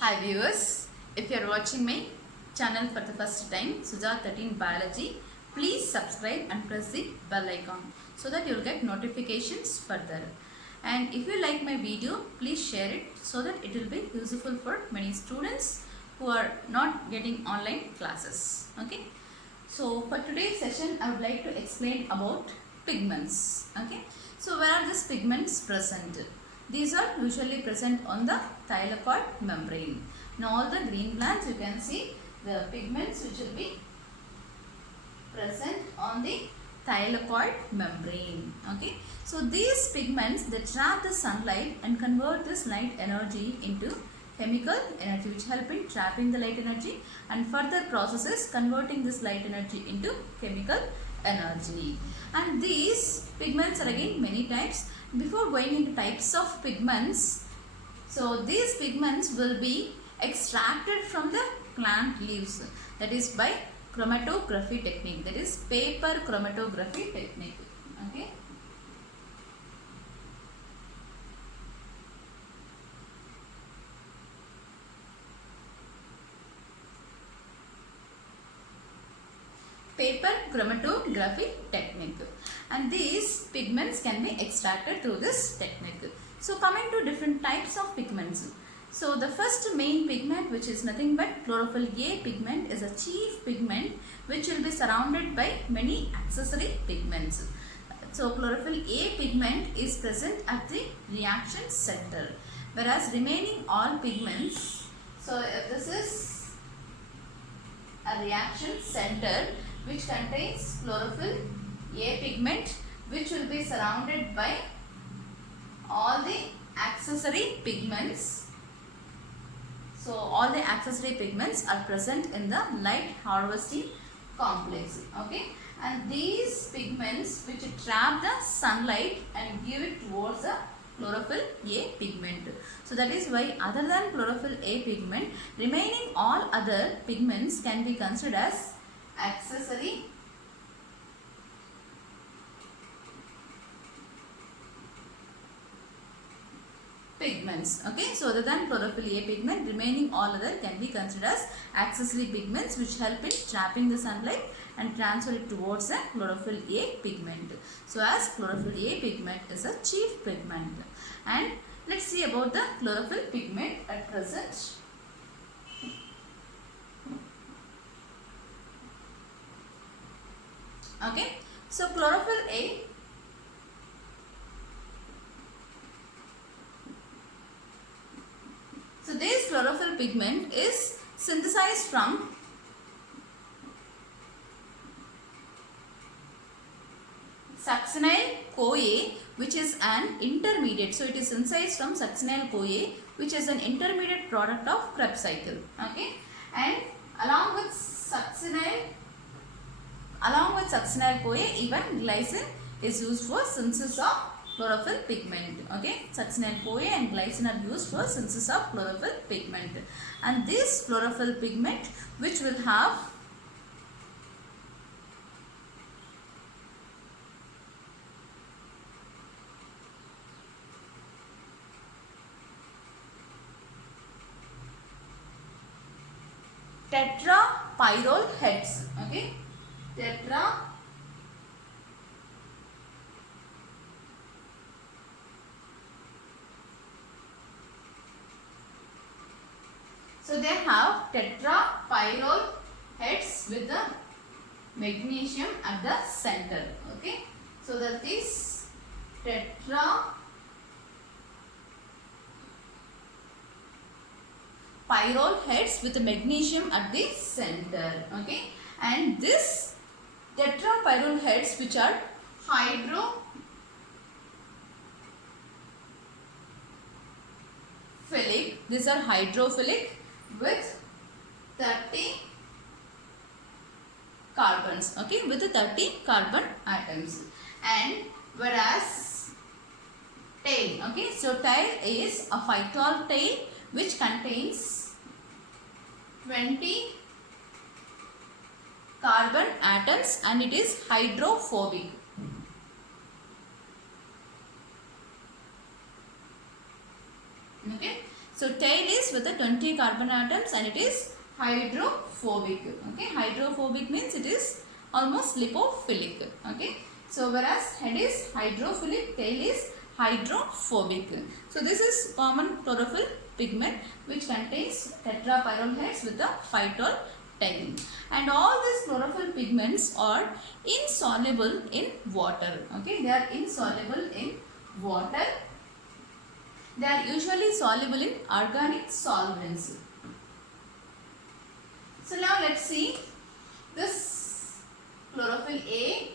Hi viewers, if you are watching my channel for the first time, Suja 13 Biology, please subscribe and press the bell icon so that you will get notifications further. And if you like my video, please share it so that it will be useful for many students who are not getting online classes. Okay. So for today's session, I would like to explain about pigments. Okay. So where are these pigments present? These are usually present on the thylakoid membrane. In all the green plants, you can see the pigments which will be present on the thylakoid membrane. Okay. So these pigments, they trap the sunlight and convert this light energy into chemical energy, which help in trapping the light energy, and further processes converting this light energy into chemical energy. And these pigments are again many types. Before going into types of pigments, so these pigments will be extracted from the plant leaves, that is by chromatography technique, that is paper chromatography technique. Okay. Paper chromatography technique, and these pigments can be extracted through this technique. So coming to different types of pigments. So the first main pigment, which is nothing but chlorophyll A pigment, is a chief pigment which will be surrounded by many accessory pigments. So chlorophyll A pigment is present at the reaction center, whereas remaining all pigments, so if this is a reaction center which contains chlorophyll A pigment, which will be surrounded by all the accessory pigments. So all the accessory pigments are present in the light harvesting complex. Okay, and these pigments which trap the sunlight and give it towards the chlorophyll A pigment. So that is why other than chlorophyll A pigment, remaining all other pigments can be considered as accessory pigments. Okay, so other than chlorophyll A pigment, remaining all other can be considered as accessory pigments which help in trapping the sunlight and transfer it towards the chlorophyll A pigment. So as chlorophyll A pigment is a chief pigment. And let's see about the chlorophyll pigment at present. Okay, so chlorophyll A, so this chlorophyll pigment is synthesized from succinyl-CoA, which is an intermediate. So it is synthesized from succinyl-CoA, which is an intermediate product of Krebs cycle. Okay, and along with succinyl-CoA, even glycine is used for synthesis of chlorophyll pigment. Okay, succinyl-CoA and glycine are used for synthesis of chlorophyll pigment. And this chlorophyll pigment, which will have tetrapyrrole heads. Okay, so they have tetrapyrrole heads with the magnesium at the center. Okay, so that is tetrapyrrole heads with the magnesium at the center. Okay, and this tetrapyrrole heads, which are hydrophilic, these are hydrophilic with 30 carbons. Okay, with the 30 carbon atoms. And whereas tail, okay, so tail is a phytol tail which contains 20 carbon atoms and it is hydrophobic. Okay, So tail is with the 20 carbon atoms and it is hydrophobic. Okay, hydrophobic means it is almost lipophilic. Okay, so whereas head is hydrophilic, tail is hydrophobic. So this is common chlorophyll pigment which contains tetrapyrrole heads with a phytol tail. And all these chlorophyll pigments are insoluble in water. Okay, they are insoluble in water. They are usually soluble in organic solvents. So now let's see this chlorophyll A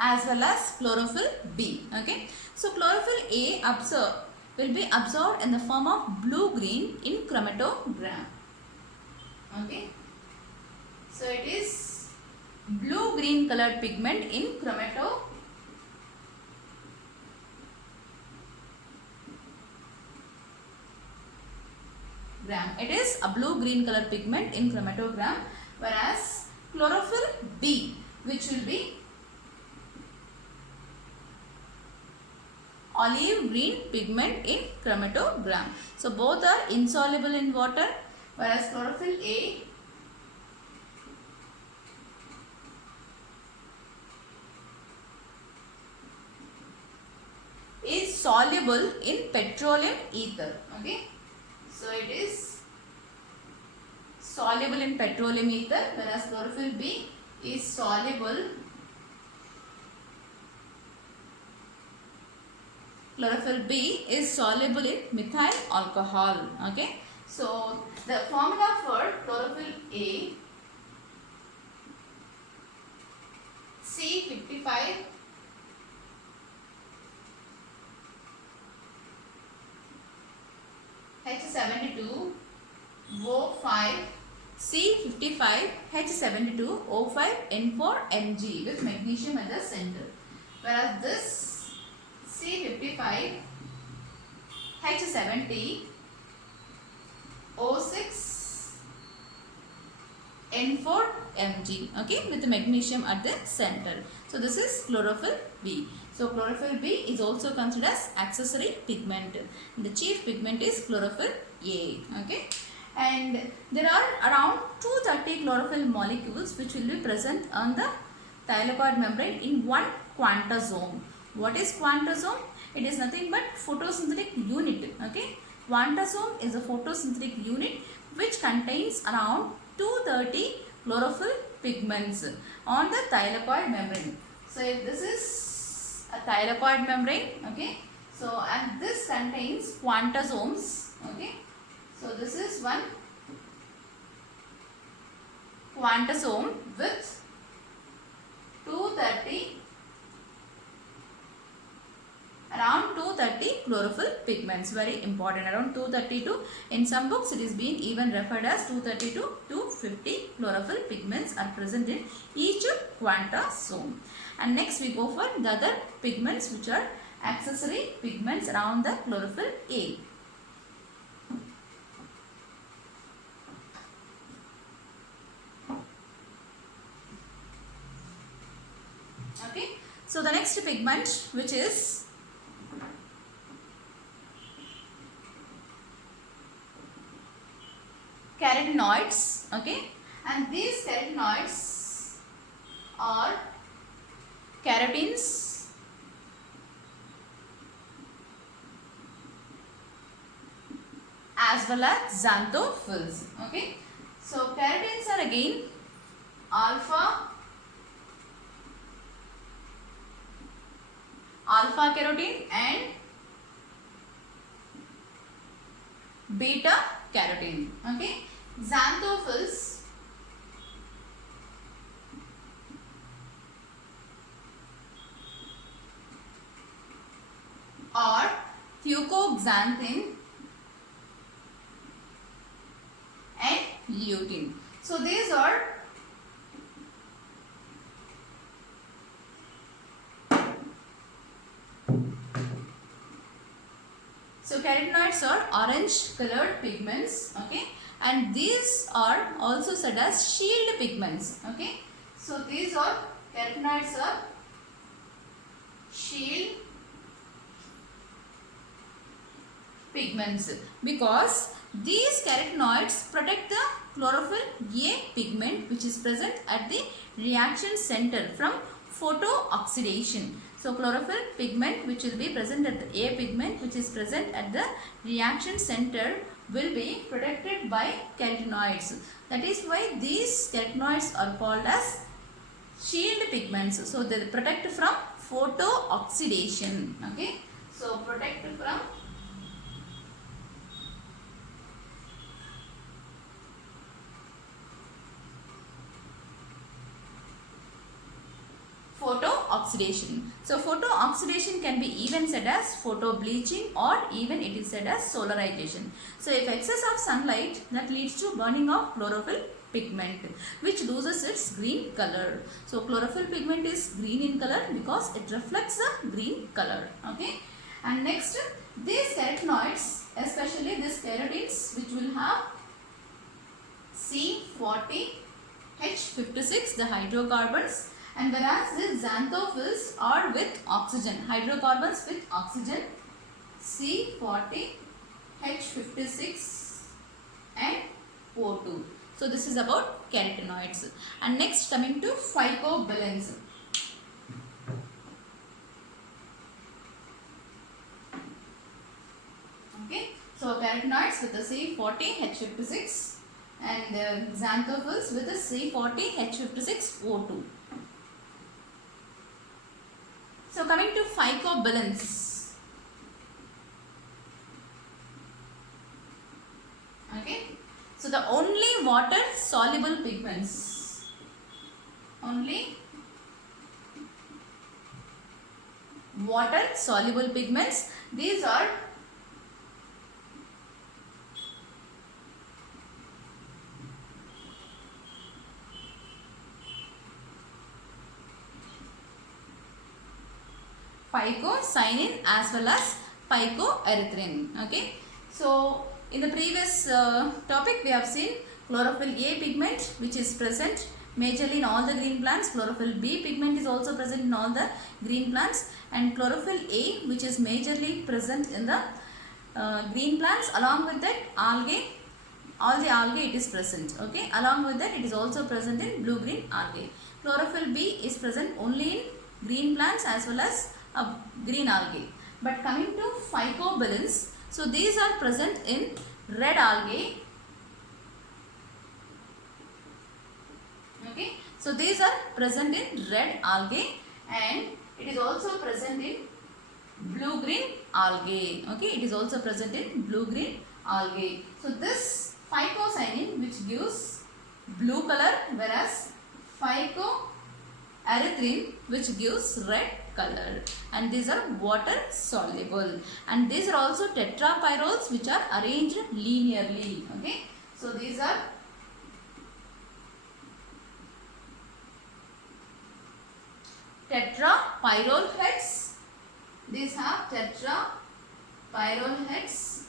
as well as chlorophyll B. Okay. So chlorophyll A will be absorbed in the form of blue-green in chromatogram. Okay. So it is blue-green colored pigment in chromatogram. It is a blue-green color pigment in chromatogram, whereas chlorophyll B, which will be olive green pigment in chromatogram. So both are insoluble in water, whereas chlorophyll A is soluble in petroleum ether. Okay. So it is soluble in petroleum ether, whereas chlorophyll B is soluble. Chlorophyll B is soluble in methyl alcohol. Okay. So the formula for chlorophyll A, C55 H72 O5 C55 H72 O5 N4 Mg with magnesium at the center, whereas this C55 H70 O6 N4 Mg, okay, with magnesium at the center. So this is chlorophyll B. So chlorophyll B is also considered as accessory pigment. The chief pigment is chlorophyll A. Okay, and there are around 230 chlorophyll molecules which will be present on the thylakoid membrane in one quantazome. What is quantazome? It is nothing but photosynthetic unit. Okay, quantazome is a photosynthetic unit which contains around 230 chlorophyll pigments on the thylakoid membrane. So if this is a thylakoid membrane, okay, so and this contains quantasomes. Okay, so this is one quantasome with 230 around 230 chlorophyll pigments. Very important, around 232. In some books it is being even referred as 230 to 250 chlorophyll pigments are present in each quantasome. And next we go for the other pigments which are accessory pigments around the chlorophyll A. Okay, so the next pigment which is carotenoids. Okay, and these carotenoids are carotenes, as well as xanthophylls. Okay, so carotenes are again alpha carotene and beta carotene. Okay, xanthophylls are fucoxanthin and lutein. So these are carotenoids are orange colored pigments. Okay, and these are also said as shield pigments. Okay, so these are carotenoids are shield pigments because these carotenoids protect the chlorophyll A pigment which is present at the reaction center from photooxidation. So chlorophyll pigment which will be present at the A pigment which is present at the reaction center will be protected by carotenoids. That is why these carotenoids are called as shield pigments. So they protect from photooxidation. Okay. So protect from photooxidation. So photooxidation can be even said as photobleaching or even it is said as solarization. So if excess of sunlight that leads to burning of chlorophyll pigment which loses its green color. So chlorophyll pigment is green in color because it reflects the green color. Okay. And next, these carotenoids, especially these keratins which will have C40H56, the hydrocarbons, and whereas the xanthophylls are with oxygen, hydrocarbons with oxygen, C40H56 and O2. So this is about carotenoids. And next coming to phycobilins. Okay, so carotenoids with the C40H56 and xanthophylls with the C40H56O2. So coming to phycobilins. Okay, so the only water soluble pigments. Only water soluble pigments. These are phycocyanin as well as phycoerythrin. Okay, so in the previous topic we have seen chlorophyll A pigment which is present majorly in all the green plants, chlorophyll B pigment is also present in all the green plants, and chlorophyll A which is majorly present in the green plants. Along with that algae, all the algae it is present. Okay, along with that it is also present in blue green algae. Chlorophyll B is present only in green plants as well as green algae. But coming to phycobilins, so these are present in red algae. Okay, so these are present in red algae and it is also present in blue green algae. Okay, it is also present in blue green algae. So this phycocyanin which gives blue color, whereas phycoerythrin which gives red color, and these are water soluble, and these are also tetrapyrols which are arranged linearly. Okay, so these are tetrapyrrole heads. These have tetrapyrrole heads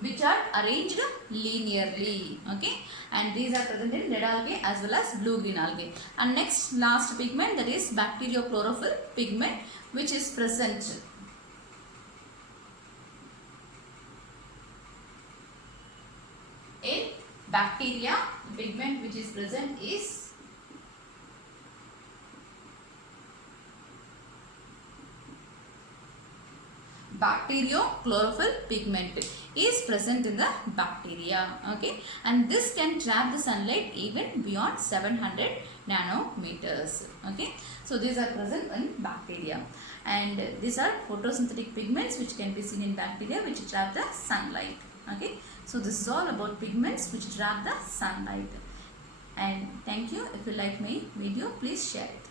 which are arranged linearly. Okay, and these are present in red algae as well as blue green algae. And next last pigment, that is bacteriochlorophyll pigment which is present in bacteria. The pigment which is present is bacteriochlorophyll pigment is present in the bacteria. Okay, and this can trap the sunlight even beyond 700 nanometers. Okay, so these are present in bacteria, and these are photosynthetic pigments which can be seen in bacteria which trap the sunlight. Okay, so this is all about pigments which trap the sunlight. And thank you. If you like my video, please share it.